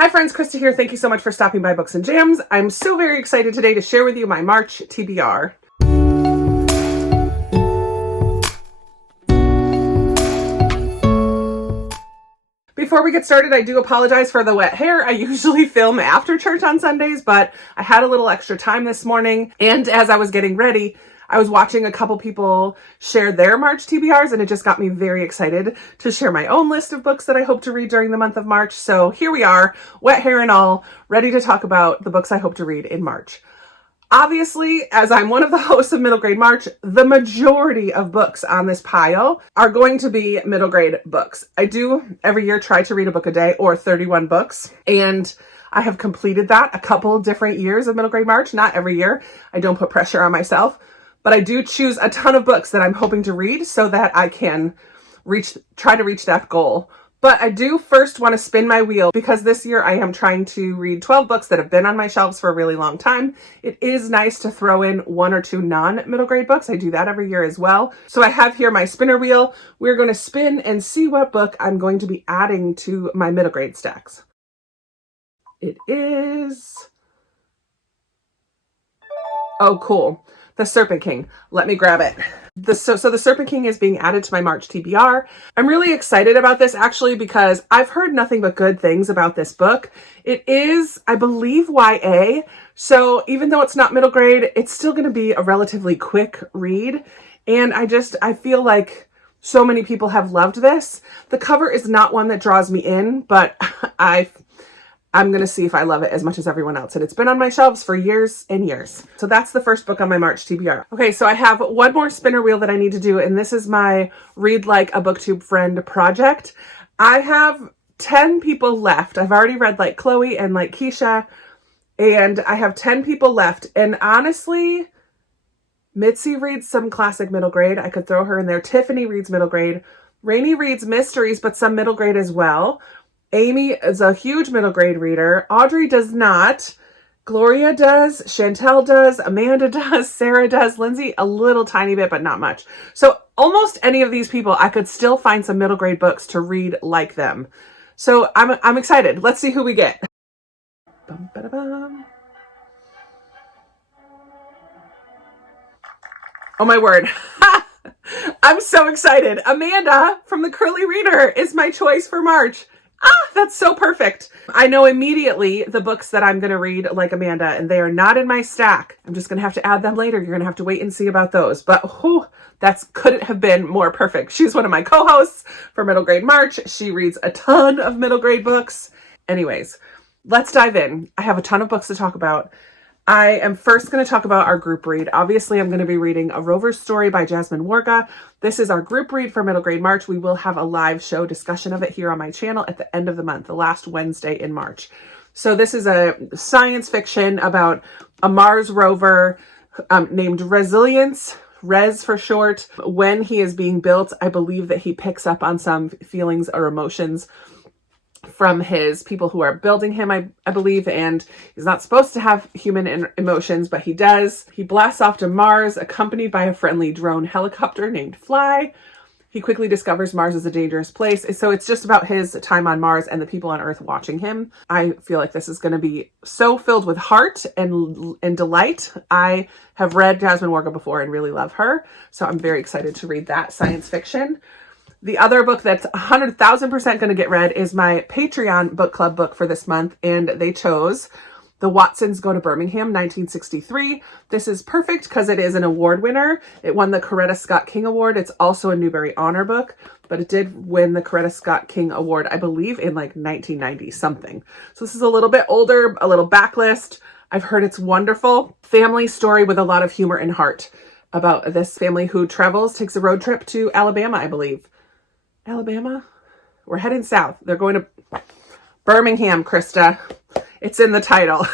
Hi friends, Krista here. Thank you so much for stopping by Books and Jams. I'm so very excited today to share with you my March TBR. Before we get started, I do apologize for the wet hair. I usually film after church on Sundays, but I had a little extra time this morning. And as I was getting ready, I was watching a couple people share their March TBRs, and it just got me very excited to share my own list of books that I hope to read during the month of March. So here we are, wet hair and all, ready to talk about the books I hope to read in March. Obviously, as I'm one of the hosts of Middle Grade March, the majority of books on this pile are going to be middle grade books. I do every year try to read a book a day, or 31 books, and I have completed that a couple different years of Middle Grade March. Not every year. I don't put pressure on myself, but I do choose a ton of books that I'm hoping to read so that I can try to reach that goal. But I do first want to spin my wheel because this year I am trying to read 12 books that have been on my shelves for a really long time. It is nice to throw in one or two non-middle grade books. I do that every year as well. So I have here my spinner wheel. We're going to spin and see what book I'm going to be adding to my middle grade stacks. It is... oh, cool. The Serpent King. Let me grab it. So The Serpent King is being added to my March TBR. I'm really excited about this actually because I've heard nothing but good things about this book. It is, I believe, YA. So even though it's not middle grade, it's still going to be a relatively quick read. And I feel like so many people have loved this. The cover is not one that draws me in, but I'm going to see if I love it as much as everyone else. And it's been on my shelves for years and years. So that's the first book on my March TBR. Okay, so I have one more spinner wheel that I need to do, and this is my Read Like a BookTube Friend project. I have 10 people left. I've already read Like Chloe and Like Keisha, and I have 10 people left. And honestly, Mitzi reads some classic middle grade. I could throw her in there. Tiffany reads middle grade. Rainey reads mysteries, but some middle grade as well. Amy is a huge middle grade reader. Audrey does not. Gloria does. Chantel does. Amanda does. Sarah does. Lindsay, a little tiny bit, but not much. So almost any of these people, I could still find some middle grade books to read like them. So I'm excited. Let's see who we get. Bum, ba-da-bum. Oh my word. I'm so excited. Amanda from the Curly Reader is my choice for March. That's so perfect. I know immediately the books that I'm going to read like Amanda, and they are not in my stack. I'm just going to have to add them later. You're going to have to wait and see about those. But couldn't have been more perfect. She's one of my co-hosts for Middle Grade March. She reads a ton of middle grade books. Anyways, let's dive in. I have a ton of books to talk about. I am first going to talk about our group read. Obviously, I'm going to be reading A Rover's Story by Jasmine Warga. This is our group read for Middle Grade March. We will have a live show discussion of it here on my channel at the end of the month, the last Wednesday in March. So this is a science fiction about a Mars rover named Resilience, Res for short. When he is being built, I believe that he picks up on some feelings or emotions from his people who are building him, I believe, and he's not supposed to have human emotions, but he does. He blasts off to Mars, accompanied by a friendly drone helicopter named Fly. He quickly discovers Mars is a dangerous place, so it's just about his time on Mars and the people on Earth watching him. I feel like this is going to be so filled with heart and delight. I have read Jasmine Warga before and really love her, so I'm very excited to read that science fiction. The other book that's 100,000% going to get read is my Patreon book club book for this month, and they chose The Watsons Go to Birmingham, 1963. This is perfect because it is an award winner. It won the Coretta Scott King Award. It's also a Newbery Honor book, but it did win the Coretta Scott King Award, I believe, in like 1990 something. So this is a little bit older, a little backlist. I've heard it's wonderful. Family story with a lot of humor and heart about this family who takes a road trip to Alabama, I believe. Alabama? We're heading south. They're going to Birmingham, Krista. It's in the title.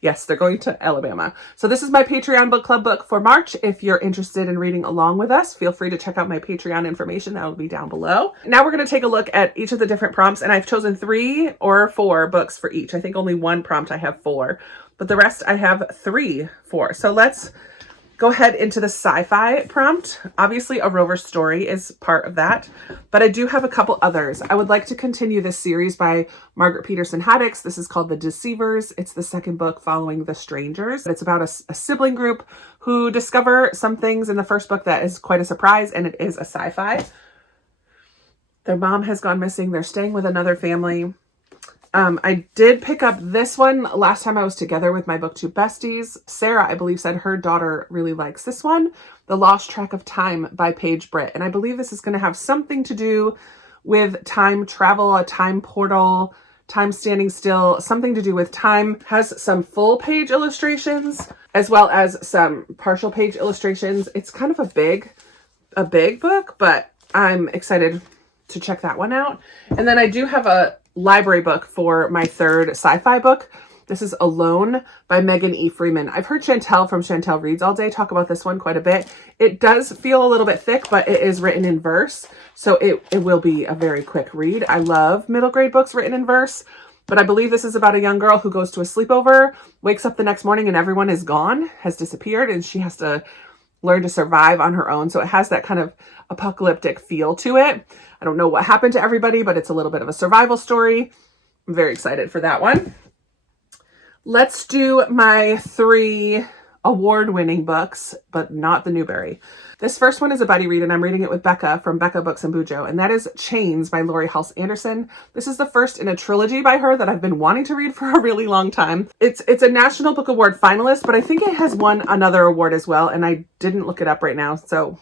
Yes, they're going to Alabama. So this is my Patreon book club book for March. If you're interested in reading along with us, feel free to check out my Patreon information. That will be down below. Now we're going to take a look at each of the different prompts, and I've chosen 3 or 4 books for each. I think only one prompt I have 4, but the rest I have 3 for. So let's go ahead into the sci-fi prompt. Obviously, A Rover Story is part of that, but I do have a couple others. I would like to continue this series by Margaret Peterson Haddix. This is called The Deceivers. It's the second book following The Strangers. It's about a sibling group who discover some things in the first book that is quite a surprise, and it is a sci-fi. Their mom has gone missing. They're staying with another family. I did pick up this one last time I was together with my BookTube besties. Sarah, I believe, said her daughter really likes this one, The Lost Track of Time by Paige Britt. And I believe this is going to have something to do with time travel, a time portal, time standing still, something to do with time. Has some full page illustrations as well as some partial page illustrations. It's kind of a big book, but I'm excited to check that one out. And then I do have a library book for my third sci-fi book. This is Alone by Megan E. Freeman. I've heard Chantel from Chantel Reads All Day talk about this one quite a bit. It does feel a little bit thick, but it is written in verse, so it will be a very quick read. I love middle grade books written in verse, but I believe this is about a young girl who goes to a sleepover, wakes up the next morning and everyone is gone, has disappeared, and she has to learn to survive on her own. So it has that kind of apocalyptic feel to it. I don't know what happened to everybody, but it's a little bit of a survival story. I'm very excited for that one. Let's do my 3 award-winning books, but not the Newbery. This first one is a buddy read, and I'm reading it with Becca from Becca Books and Bujo, and that is Chains by Laurie Halse Anderson. This is the first in a trilogy by her that I've been wanting to read for a really long time. It's a National Book Award finalist, but I think it has won another award as well, and I didn't look it up right now, so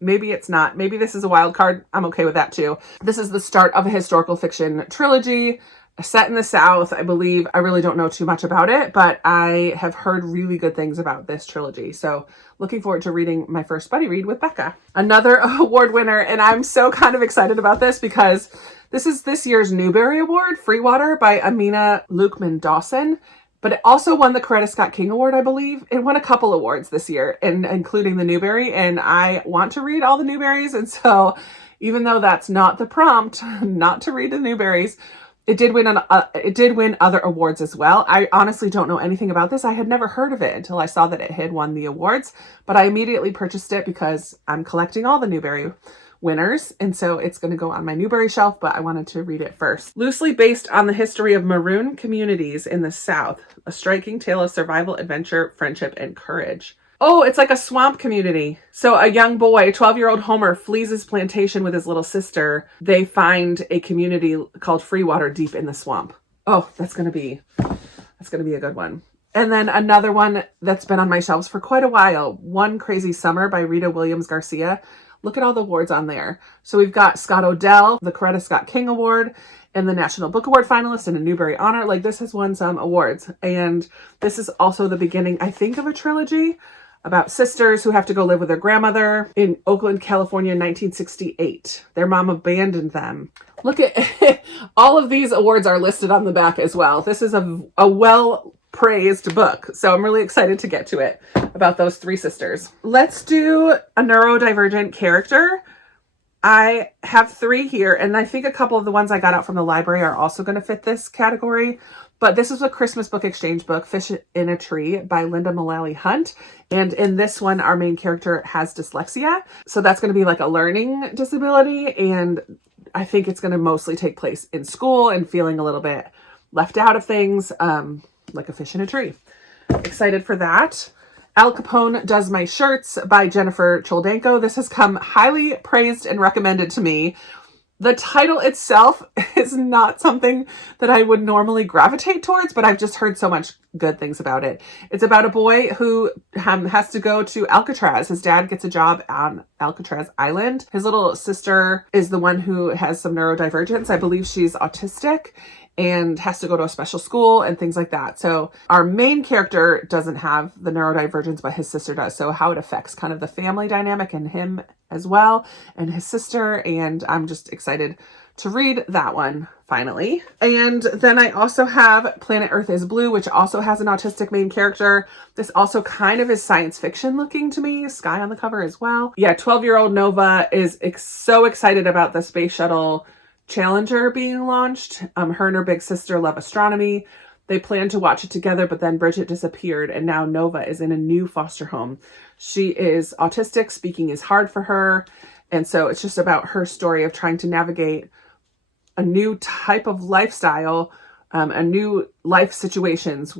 maybe it's not. Maybe this is a wild card. I'm okay with that too. This is the start of a historical fiction trilogy set in the South, I believe. I really don't know too much about it, but I have heard really good things about this trilogy. So looking forward to reading my first buddy read with Becca. Another award winner, and I'm so kind of excited about this because this is this year's Newbery Award, Free Water by Amina Lukman Dawson. But it also won the Coretta Scott King Award, I believe. It won a couple awards this year, including the Newbery, and I want to read all the Newberys. And so even though that's not the prompt, not to read the Newberys, it did win other awards as well. I honestly don't know anything about this. I had never heard of it until I saw that it had won the awards, but I immediately purchased it because I'm collecting all the Newbery winners, and so it's going to go on my Newbery shelf, but I wanted to read it first. Loosely based on the history of maroon communities in the South, a striking tale of survival, adventure, friendship, and courage. Oh, it's like a swamp community. So a young boy, 12-year-old Homer, flees his plantation with his little sister. They find a community called Free Water deep in the swamp. Oh, that's going to be a good one. And then another one that's been on my shelves for quite a while, One Crazy Summer by Rita Williams Garcia. Look at all the awards on there. So we've got Scott Odell, the Coretta Scott King Award, and the National Book Award finalist, and a Newbery Honor. Like, this has won some awards. And this is also the beginning, I think, of a trilogy about sisters who have to go live with their grandmother in Oakland, California in 1968. Their mom abandoned them. Look at all of these awards are listed on the back as well. This is a well-praised book, so I'm really excited to get to it about those 3 sisters. Let's do a neurodivergent character. I have 3 here, and I think a couple of the ones I got out from the library are also going to fit this category. But this is a Christmas book exchange book, Fish in a Tree by Linda Mullally Hunt. And in this one, our main character has dyslexia. So that's going to be like a learning disability. And I think it's going to mostly take place in school and feeling a little bit left out of things, like a fish in a tree. Excited for that. Al Capone Does My Shirts by Jennifer Choldenko. This has come highly praised and recommended to me. The title itself is not something that I would normally gravitate towards, but I've just heard so much good things about it. It's about a boy who has to go to Alcatraz. His dad gets a job on Alcatraz Island. His little sister is the one who has some neurodivergence. I believe she's autistic and has to go to a special school and things like that. So our main character doesn't have the neurodivergence, but his sister does. So how it affects kind of the family dynamic and him as well, and his sister. And I'm just excited to read that one finally. And then I also have Planet Earth is Blue, which also has an autistic main character. This also kind of is science fiction looking to me. Sky on the cover as well. Yeah, 12-year-old Nova is so excited about the space shuttle Challenger being launched. Her and her big sister love astronomy. They planned to watch it together, but then Bridget disappeared, and now Nova is in a new foster home. She is autistic, speaking is hard for her, and so it's just about her story of trying to navigate a new type of lifestyle, a new life situations,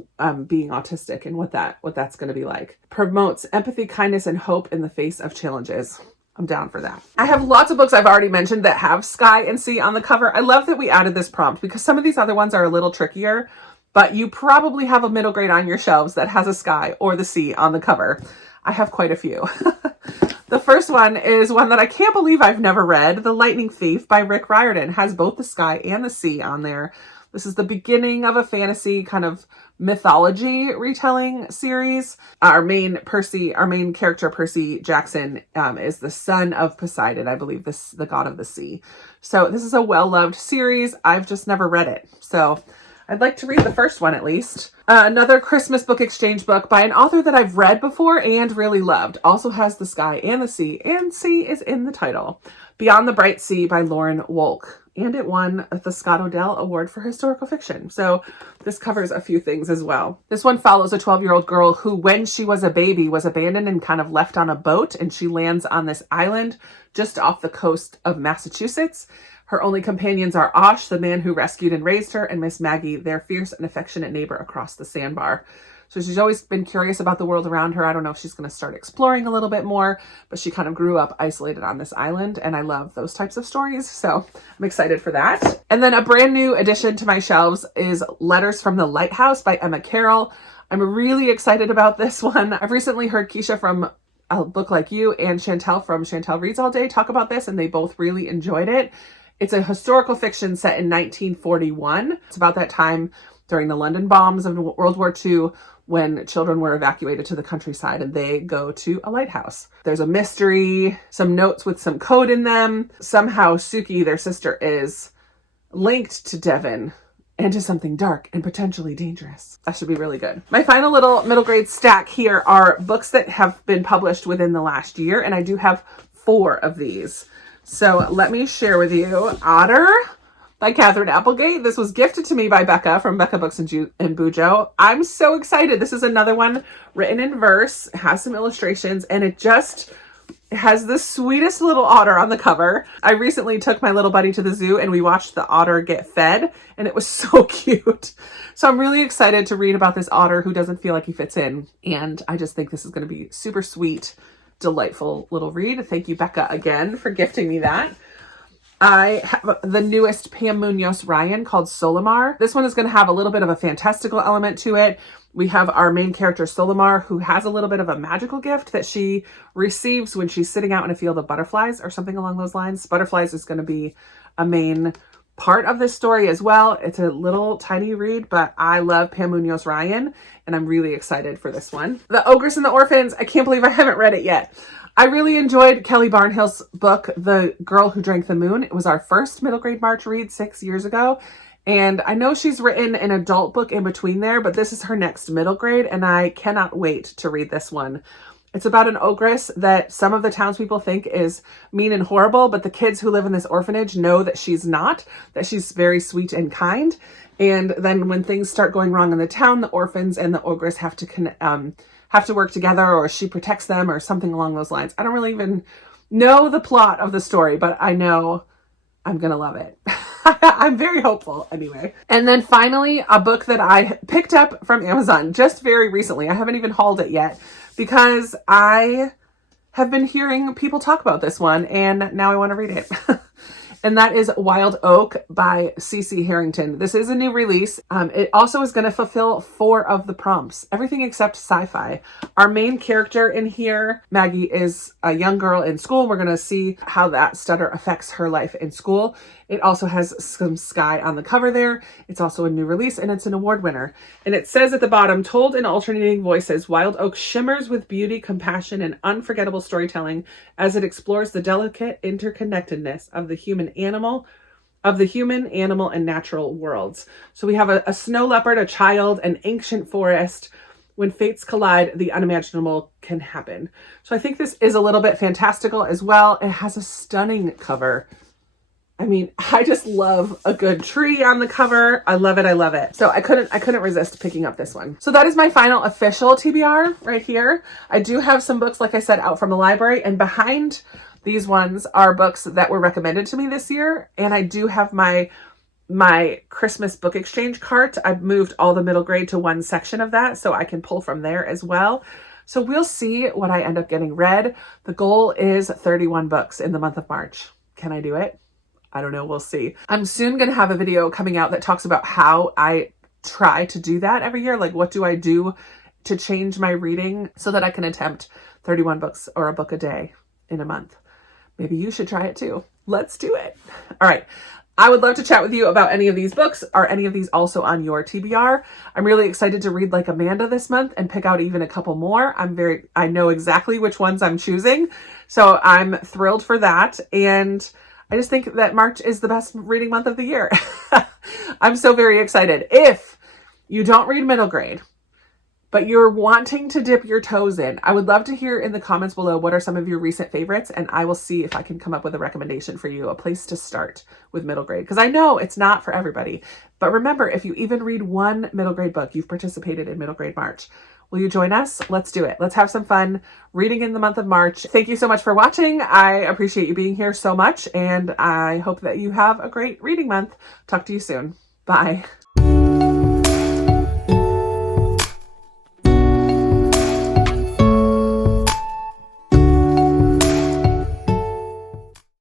being autistic, and what that's going to be like. Promotes empathy, kindness, and hope in the face of challenges. I'm down for that. I have lots of books I've already mentioned that have sky and sea on the cover. I love that we added this prompt because some of these other ones are a little trickier, but you probably have a middle grade on your shelves that has a sky or the sea on the cover. I have quite a few. The first one is one that I can't believe I've never read. The Lightning Thief by Rick Riordan has both the sky and the sea on there. This is the beginning of a fantasy kind of mythology retelling series. Our main character, Percy Jackson, is the son of Poseidon, I believe, the god of the sea. So this is a well-loved series. I've just never read it. So I'd like to read the first one at least. Another Christmas book exchange book by an author that I've read before and really loved. Also has the sky and the sea, and sea is in the title. Beyond the Bright Sea by Lauren Wolk. And it won the Scott Odell Award for Historical Fiction. So this covers a few things as well. This one follows a 12-year-old girl who, when she was a baby, was abandoned and kind of left on a boat, and she lands on this island just off the coast of Massachusetts. Her only companions are Osh, the man who rescued and raised her, and Miss Maggie, their fierce and affectionate neighbor across the sandbar. So she's always been curious about the world around her. I don't know if she's going to start exploring a little bit more, but she kind of grew up isolated on this island, and I love those types of stories, so I'm excited for that. And then a brand new addition to my shelves is Letters from the Lighthouse by Emma Carroll. I'm really excited about this one. I've recently heard Keisha from A Book Like You and Chantel from Chantel Reads All Day talk about this, and they both really enjoyed it. It's a historical fiction set in 1941. It's about that time during the London bombs of World War II when children were evacuated to the countryside and they go to a lighthouse. There's a mystery, some notes with some code in them. Somehow Suki, their sister, is linked to Devon and to something dark and potentially dangerous. That should be really good. My final little middle grade stack here are books that have been published within the last year, and I do have 4 of these. So let me share with you Otter by Catherine Applegate. This was gifted to me by Becca from Becca Books and Bujo. I'm so excited. This is another one written in verse, has some illustrations, and it just has the sweetest little otter on the cover. I recently took my little buddy to the zoo and we watched the otter get fed, and it was so cute. So I'm really excited to read about this otter who doesn't feel like he fits in, and I just think this is going to be super sweet, delightful little read. Thank you, Becca, again for gifting me that. I have the newest Pam Munoz Ryan called Solimar. This one is going to have a little bit of a fantastical element to it. We have our main character Solimar, who has a little bit of a magical gift that she receives when she's sitting out in a field of butterflies or something along those lines. Butterflies is going to be a main part of this story as well. It's a little tiny read, but I love Pam Munoz Ryan, and I'm really excited for this one. The Ogress and the Orphans. I can't believe I haven't read it yet. I really enjoyed Kelly Barnhill's book, The Girl Who Drank the Moon. It was our first middle grade March read 6 years ago. And I know she's written an adult book in between there, but this is her next middle grade, and I cannot wait to read this one. It's about an ogress that some of the townspeople think is mean and horrible, but the kids who live in this orphanage know that she's not, that she's very sweet and kind. And then when things start going wrong in the town, the orphans and the ogress have to work together, or she protects them or something along those lines. I don't really even know the plot of the story, but I know I'm going to love it. I'm very hopeful anyway. And then finally, a book that I picked up from Amazon just very recently. I haven't even hauled it yet because I have been hearing people talk about this one and now I want to read it. And that is Wild Oak by C.C. Harrington. This is a new release. It also is going to fulfill 4 of the prompts, everything except sci-fi. Our main character in here, Maggie, is a young girl in school. We're going to see how that stutter affects her life in school. It also has some sky on the cover there. It's also a new release, and it's an award winner. And it says at the bottom, told in alternating voices, Wild Oak shimmers with beauty, compassion, and unforgettable storytelling as it explores the delicate interconnectedness of the human, animal, and natural worlds. So we have a snow leopard, a child, an ancient forest. When fates collide, the unimaginable can happen. So I think this is a little bit fantastical as well. It has a stunning cover. I mean, I just love a good tree on the cover. I love it. I love it. So I couldn't resist picking up this one. So that is my final official TBR right here. I do have some books, like I said, out from the library, and behind these ones are books that were recommended to me this year. And I do have my Christmas book exchange cart. I've moved all the middle grade to one section of that so I can pull from there as well. So we'll see what I end up getting read. The goal is 31 books in the month of March. Can I do it? I don't know. We'll see. I'm soon going to have a video coming out that talks about how I try to do that every year. Like, what do I do to change my reading so that I can attempt 31 books or a book a day in a month? Maybe you should try it too. Let's do it. All right. I would love to chat with you about any of these books. Are any of these also on your TBR? I'm really excited to read like Amanda this month and pick out even a couple more. I know exactly which ones I'm choosing. So I'm thrilled for that. And I just think that March is the best reading month of the year. I'm so very excited. If you don't read middle grade, but you're wanting to dip your toes in, I would love to hear in the comments below what are some of your recent favorites, and I will see if I can come up with a recommendation for you, a place to start with middle grade, because I know it's not for everybody. But remember, if you even read one middle grade book, you've participated in Middle Grade March. Will you join us? Let's do it. Let's have some fun reading in the month of March. Thank you so much for watching. I appreciate you being here so much, and I hope that you have a great reading month. Talk to you soon. Bye.